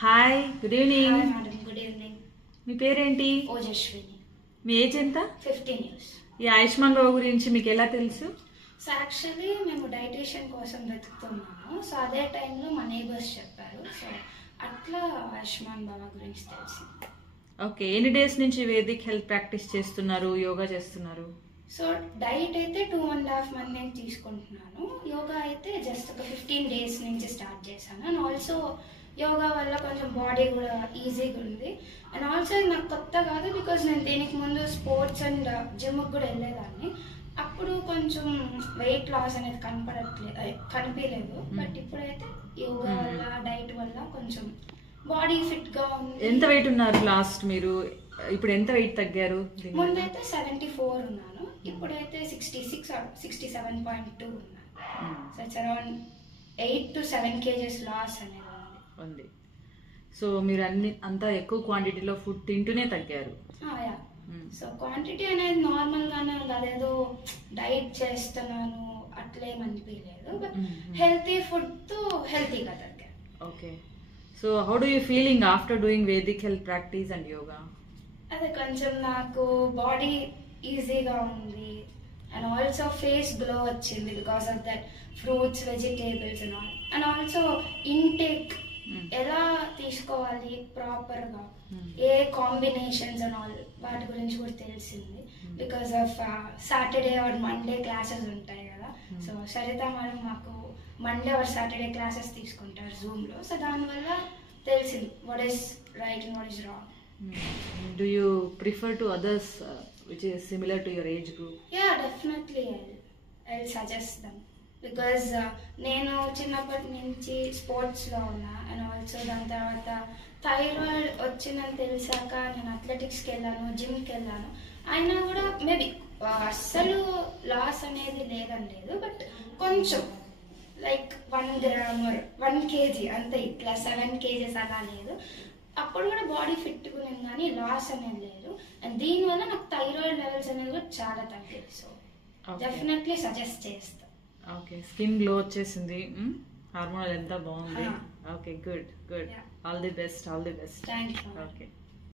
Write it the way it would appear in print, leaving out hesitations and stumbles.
Hi, good evening. Hi madam, good evening. మీ పేరేంటి? ఓజస్విని. మీ age ఎంత? 15 years. ఈ ఆయుష్మాన్ బాబు గురించి మీకు ఎలా తెలుసు? సో యాక్చువల్లీ మేము డైటీషియన్ కోసం వెతుకుతున్నాము. సో అదే టైంలో మా నేబర్స్ చెప్పారు. సో అట్లా ఆయుష్మాన్ బాబా గురించి తెలిసింది. ఓకే, ఎన్ని డేస్ నుంచి వేదిక్ హెల్త్ ప్రాక్టీస్ చేస్తున్నారు, యోగా చేస్తున్నారు? సో డైట్ అయితే 2.5 months నుంచి తీసుకుంటున్నాను. యోగా అయితే జస్ట్ ఒక 15 days నుంచి స్టార్ట్ చేశాను. అండ్ ఆల్సో యోగా వల్ల కొంచెం బాడీ కూడా ఈజీగా ఉంది. అండ్ ఆల్సో నాకు కొత్త కాదు, బికాజ్ నేను దీనికి ముందు స్పోర్ట్స్ అండ్ జిమ్కి కూడా వెళ్ళేదాన్ని. అప్పుడు కొంచెం వెయిట్ లాస్ అనేది కనిపించలేదు. బట్ ఇప్పుడైతే యోగా వల్ల డైట్ వల్ల కొంచెం బాడీ ఫిట్ గా ఉంది. ఎంత వెయిట్ ఉన్నారు లాస్ట్ మీరు? ఇప్పుడు ఎంత వెయిట్ తగ్గారు? ముందైతే 74 ఉన్నాను, ఇప్పుడైతే 66 or 67.2 ఉన్నాను. So it's around 8 to 7 kgs loss అనేది ఉంది. సో మీరు అంతా ఎక్కువ క్వాంటిటీలో ఫుడ్ తింటూనే తగ్గారు? సో క్వాంటిటీ అనేది నార్మల్ గానే ఉంది, అదేదో డైట్ చేస్తున్నాను అట్లేమనిపించలేదు. బట్ హెల్తీ ఫుడ్ తో హెల్తీగా తగ్గాను. Okay, so how do you feeling after doing Vedic health practice and yoga? అదే కొంచెం నాకు బాడీ ఈజీగా ఉంది. అండ్ ఆల్సో ఫేస్ గ్లో వచ్చింది because of that fruits, vegetables and all. And also intake ఎలా తీసుకోవాలి ప్రాపర్ గా, ఏ కాంబినేషన్స్ అండ్ ఆల్ వాటి గురించి కూడా తెలిసింది. Because of Saturday or Monday classes ఉంటాయి కదా. సో సరిత మేడం మాకు మండే ఆర్ సాటర్డే క్లాసెస్ తీసుకుంటారు జూమ్ లో. సో దానివల్ల తెలిసింది what is right and what is wrong. Do you prefer to others which is similar to your age group? Yeah, definitely I'll suggest them. Because నేను చిన్నప్పటి నుంచి స్పోర్ట్స్లో ఉన్నా. And also దాని తర్వాత థైరాయిడ్ వచ్చిందని తెలిసాక నేను అథ్లెటిక్స్కి వెళ్ళాను, జిమ్కి వెళ్ళాను. అయినా కూడా మేబీ అస్సలు లాస్ అనేది లేదని లేదు, బట్ కొంచెం లైక్ 1 gram or 1 kg అంతే, ఇట్లా 7 kgs అలా లేదు. అప్పుడు కూడా బాడీ ఫిట్గా ఉంది కానీ లాస్ అనేది లేదు. అండ్ దీనివల్ల నాకు థైరాయిడ్ లెవెల్స్ అనేది కూడా చాలా తగ్గాయి. సో డెఫినెట్లీ సజెస్ట్ చేస్తాను. ఓకే, స్కిన్ గ్లో వచ్చేసింది, హార్మోనల్ ఎంత బాగుంది. Okay, good good. All the best. Thank you. Okay.